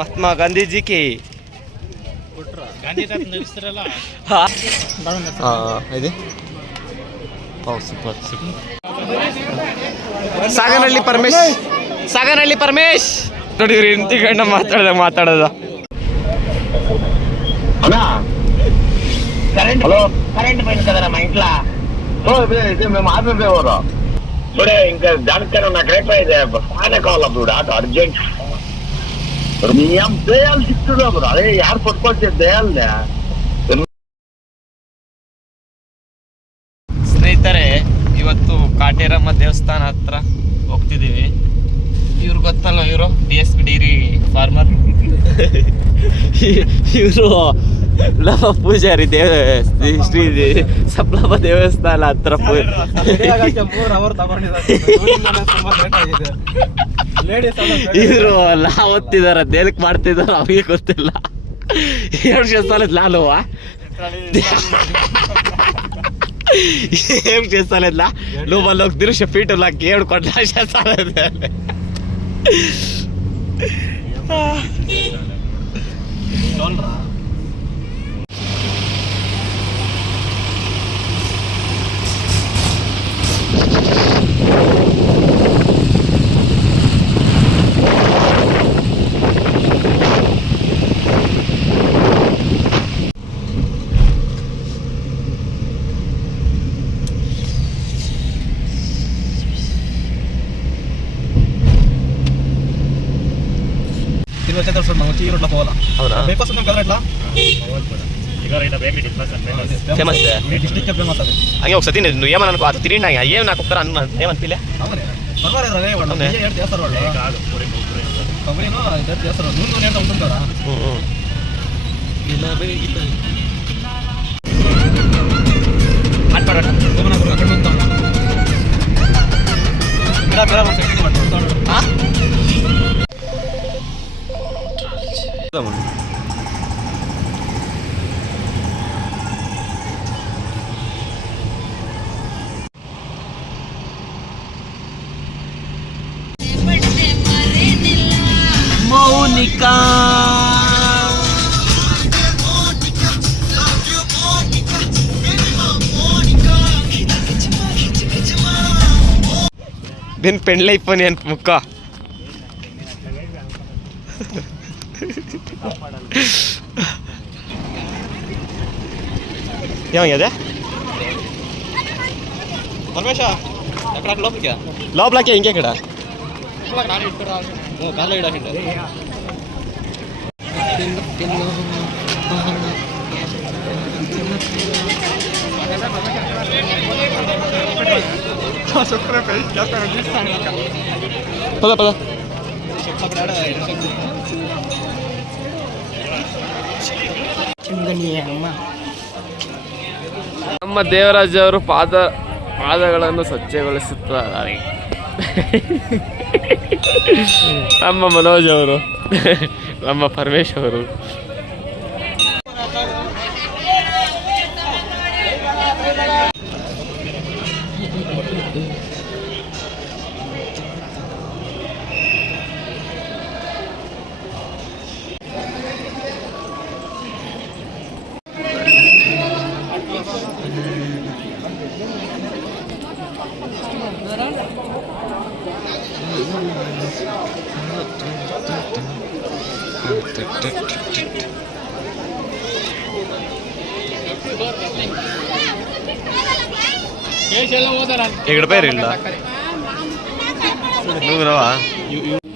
ಮಹಾತ್ಮ ಗಾಂಧೀಜಿ ಕಿ ಗಾಂಧಿಯತ್ಮ ನಿಸ್ತ್ರಳ ಹ ಸಾಗರಹಳ್ಳಿ ಪರಮೇಶ್. ಸಾಗರಹಳ್ಳಿ ಪರಮೇಶ್. ನೋಡಿರಿ ನಿಂತಕಣ್ಣ ಮಾತಾಡದ ಮಾತಾಡದ. ಅಣ್ಣ. ಕರೆಂಟ್ हेलो ಕರೆಂಟ್ ಬಂದಿಲ್ಲ ಕದರಾ ಮೈ ಇಂಟ್ಲ ಓಬಿಡೇ ಮೇ ಮಾಧವ ಮೇ ಓರೂ ಬಡಾ ಇಂಗ ಡನ್ಕನ ನ ಕ್ರೆಟ್ ಐದಪ್ಪ ಫಾನಿಕ อล ಅದು ಅರ್ಜೆಂಟ್ तर मी आम दयाल ಯಾರ್ ना बरं अरे ಸ್ನೇಹಿತರೆ ಇವತ್ತು ಕಾಟೇರಮ್ಮ ದೇವಸ್ಥಾನ ಹತ್ರ ಹೋಗ್ತಿದ್ದೀವಿ. ಇವ್ರು ಗೊತ್ತಲ್ಲ ಇವರು? ಡಿ ಎಸ್ ಡಿರಿ ಫಾರ್ಮರ್ ಇವರು ನಮ್ಮ ಪೂಜಾರಿ ದೇವ ಶ್ರೀ ಸಪ್ಲಮ್ಮ ದೇವಸ್ಥಾನ ಹತ್ರ ಪೂ ಮೂರ್ ಅವರ್ ಇವರು ಲಾ ಓದ್ತಿದಾರ ದೇಲಕ್ ಮಾಡ್ತಿದಾರ ಅವ್ರಿಗೆ ಗೊತ್ತಿಲ್ಲ ಎರಡು ವರ್ಷ ಲಾಲುವ ఏం చేస్తాలేదా నువ్వు వాళ్ళకి తిరుగు ఫీట్ నాకు ఏడు కొట్లా చేస్తాలేదు అవునా ఫేమస్ ಹಂಗೆ ಹೋಗಿ ಸತಿ నువ్వు ఏమని అనుకో అది తిరిగి నాకు ఏం నాకు ఒక్కరు అన్న ఏమనిపిలే ಮೌನಿಕಾ దీని పెళ్ళి అయిపోయి అని ముక్క ఏమయ్యదే పరమేశ ఎక్కడ లోపలికి లోపలకే ఇంకెక్కడ కార్లో ఇడాకండి పద పద ನಮ್ಮ ದೇವರಾಜ್ ಅವರು ಪಾದ ಪಾದಗಳನ್ನು ಸ್ವಚ್ಛಗೊಳಿಸುತ್ತಾರೆ. ನಮ್ಮ ಮನೋಜ್ ಅವರು ನಮ್ಮ ಪರಮೇಶ್ ಅವರು. ಏಕೆ ಎಲ್ಲ ಇಲ್ಲ. ನಾನು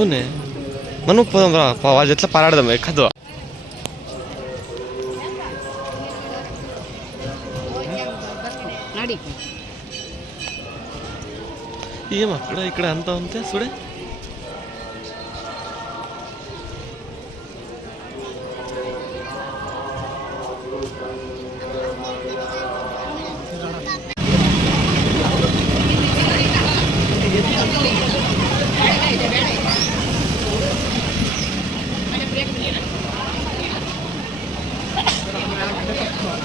అవునే. మనం పోదాం రా. వాళ్ళ ఎట్లా పారాడదాం? ఎక్కదు ఏం అక్కడ ఇక్కడ అంతా ఉంటే చూడే.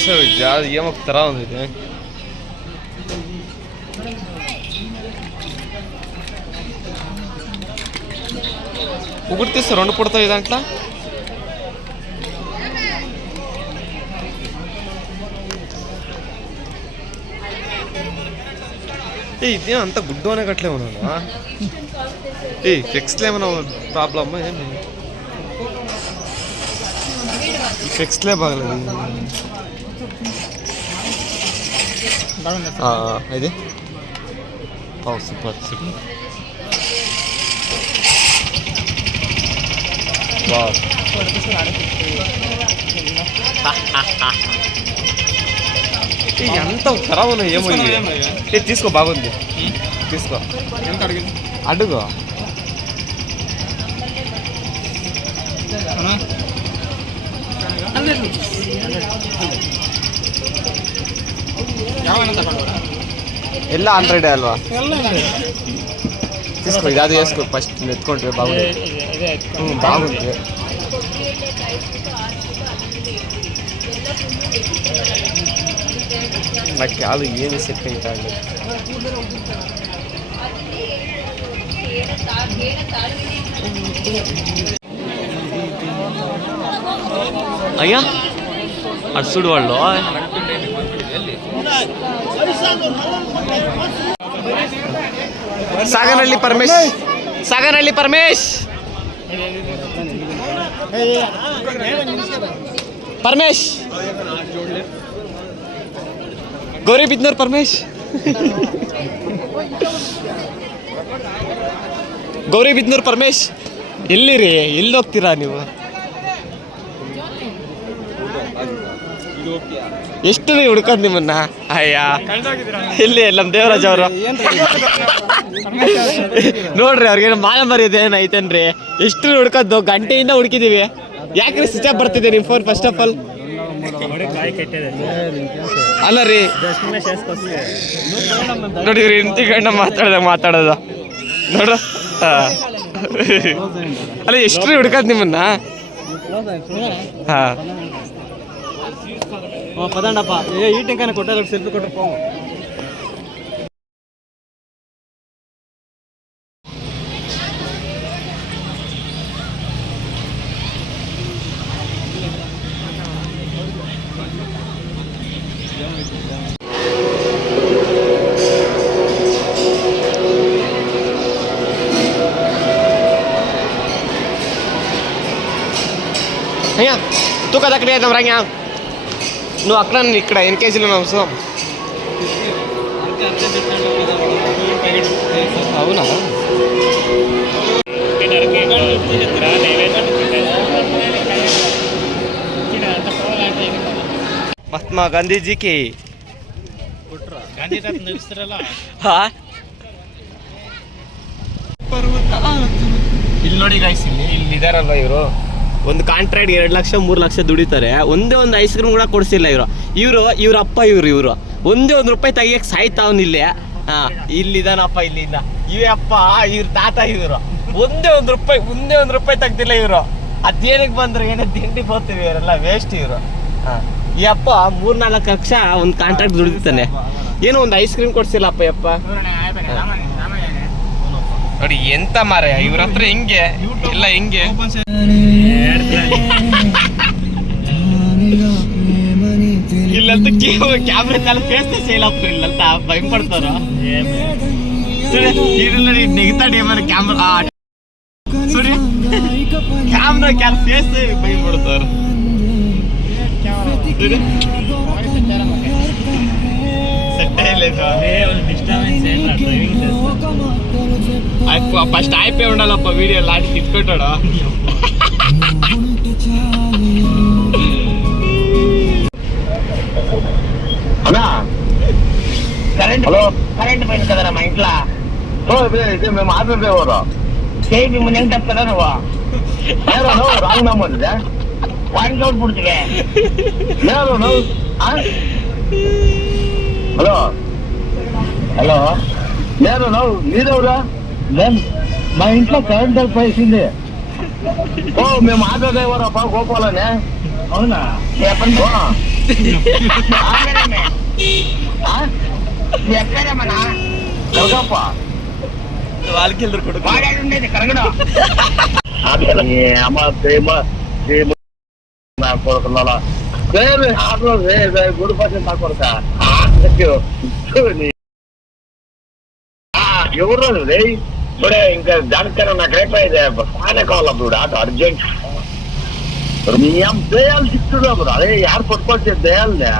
Це я, я мог травнути, а? ఒకటి తీస్తే రెండు పుడతాయి దాంట్లో ఏ ఇది అంత గుడ్డు అనే కట్లే ఉన్నాను ఏ ఫిక్స్లో ఏమైనా ప్రాబ్లమ్ ఏమి టెక్స్ట్లే బాగలేదు ఇది సూపర్ సూపర్ ఎంత ఖరాబ్ ఉన్నాయి ఏమో ఏ తీసుకో బాగుంది. తీసుకో అడిగింది అడుగు ಎಲ್ಲ ಹಂಡ್ರೆಡ್ ಅಲ್ವಾ తీసుకో ఇది అది వేసుకో ఫస్ట్ ఎత్తుకుంటే బాగుంది ಹ್ಞೂ బాగుంది నాకు కాదు ఏమి సెట్ ఇంకా అయ్యా అటు చూడు వాళ్ళు ಸಾಗನಹಳ್ಳಿ ಪರಮೇಶ್ ಸಾಗನಹಳ್ಳಿ ಪರಮೇಶ್ ಪರಮೇಶ್ ಗೌರಿಬಿದ್ನೂರ್ ಪರಮೇಶ್ ಗೌರಿಬಿದ್ನೂರ್ ಪರಮೇಶ್ ಎಲ್ಲಿರಿ ಎಲ್ಲಿ ಹೋಗ್ತೀರಾ ನೀವು ಎಷ್ಟು ನೀವು ಹುಡ್ಕೋದು ನಿಮ್ಮನ್ನ? ಅಯ್ಯ. ಇಲ್ಲಿ ನಮ್ಮ ದೇವರಾಜ್ ಅವರು. ನೋಡ್ರಿ ಅವ್ರಿಗೆ ಮಾಲ ಮರ್ಯಾದೆ ಏನೈತೇನ್ರಿ ಎಷ್ಟು ಹುಡ್ಕೋದು ಗಂಟೆಯಿಂದ ಹುಡುಕಿದೀವಿ. ಯಾಕ್ರಿ ಸ್ವಿಚ್ ಆಫ್ ಬರ್ತಿದೆ ನಿಮ್ಮ ಫೋನ್ ಫಸ್ಟ್ ಆಫ್ ಆಲ್ ಅಲ್ಲ ರೀ. ನೋಡಿ ಇಂತಿ ಗಂಡ ಮಾತಾಡ್ದಾಗ ಮಾತಾಡೋದು. ನೋಡ. ಅಲ್ಲ, ಎಷ್ಟು ಹುಡ್ಕೋದು ನಿಮ್ಮನ್ನ? ಹಾ. ಪದಾಂಡಪ್ಪ ಈ ಟೆಂಕನ ಕೊಟ್ಟಾರ ಸೆಲ್ಫಿ ಕೊಟ್ಟರು ಪೋ Ayan, tukad na kriya ng rangyang. నువ్వు అక్కడ నేను ఇక్కడ ఎన్ని కేజీలు ఉన్నావు సో అవునా ಮಹಾತ್ಮ ಗಾಂಧೀಜಿಗೆ ಗಾಂಧಿ ತಾತ ನಡೆಸ್ತಾರಲ್ಲ ಹಾ ಇಲ್ಲಿ ನೋಡಿ ಗಾಯ್ಸ್ ಇಲ್ಲಿ ಇಲ್ಲಿ ಇದಾರಲ್ವ ಇವರು ಒಂದು ಕಾಂಟ್ರಾಕ್ಟ್ ಎರಡು ಲಕ್ಷ ಮೂರು ಲಕ್ಷ ದುಡಿತಾರೆ. ಒಂದೇ ಒಂದು ಐಸ್ ಕ್ರೀಮ್ ಕೂಡ ಕೊಡಿಸಿಲ್ಲ ಇವರು. ಇವರು ಇವ್ರ ಅಪ್ಪ ಇವರು ಇವರು. ಒಂದೇ ಒಂದು ರೂಪಾಯಿ ತೆಗಿಯಕ್ಕೆ ಸಾಯ್ತಾವನಿಲ್ಲೇ ಹಾಂ ಹಾ ಇಲ್ಲಿದಾನಪ್ಪ ಇಲ್ಲಿಂದ. ಇವೇ ಅಪ್ಪ ಇವ್ರ ತಾತ ಇವರು. ಒಂದೇ ಒಂದು ರೂಪಾಯಿ ಒಂದೇ ಒಂದು ರೂಪಾಯಿ ತೆಗ್ದಿಲ್ಲ ಇವರು. ಅದೇನಕ್ಕೆ ಬಂದ್ರು ಏನೇ ತಿಂಡಿ ಬರ್ತೀವಿ ಇವರೆಲ್ಲ ವೇಸ್ಟ್ ಇವರು. ಹಾ ಈ ಅಪ್ಪ ಮೂರ್ನಾಲ್ಕು ಲಕ್ಷ ಒಂದು ಕಾಂಟ್ರಾಕ್ಟ್ ದುಡಿತಾನೆ. ಏನೋ ಒಂದು ಐಸ್ ಕ್ರೀಮ್ ಕೊಡ್ಸಿಲ್ಲಪ್ಪ ಯಪ್ಪ ನೋಡಿ ಎಂತ ಮಾರ ಇವ್ರ ಹತ್ರ ಹಿಂಗೆ ಇಲ್ಲ ಹಿಂಗೆ. వీళ్ళంతా కెమెరా తల ఫేస్ చేయలేకపో వీళ్ళంతా భయం పడతారు చూడండి నెగుతాడు ఏమైనా కెమెరా చూడు కెమెరా క్యాల ఫేస్ భయం పడతారు ఫస్ట్ అయిపోయి ఉండాలప్ప వీడియో లాంటి తిట్టుకుంటాడు అన్నా? Current hello? కరెంట్ పోయింది కదరా మా ఇంట్లో. ఓ ఇది మేము ఆపిపోయేవారు చేయి మిమ్మల్ని ఏం చెప్తారా నువ్వు? నేను రాంగ్ నంబర్ ఇదే. వాయిస్ అవుట్ పుడుతుంది. నేను? హలో? హలో? నేను నీదెవరా నేను మా ఇంట్లో కరెంట్ పోయింది ఓ మేము ఆటో డ్రైవర్ అప్ప గోపాలనే? అవునా? చెప్పండి ఎక్కడమ్మనా కరగప్ప వాళ్ళకి వెళ్ళరు కూడా మాడాడు ఉండేది కరగడం. అమ్మ ప్రేమ ప్రేమ నా కొడుకున్నాడా వేరే ఎవరు ఇప్పుడే ఇంకా దానికన్నా నాకు అయిపోయింది ఫ్యాన్ కావాలి అప్పుడు ఆట అర్జెంట్. మీ అమ్మ దేయాలు తిట్టున్నావు అదే యారు పట్టుకొచ్చే దేయాలనే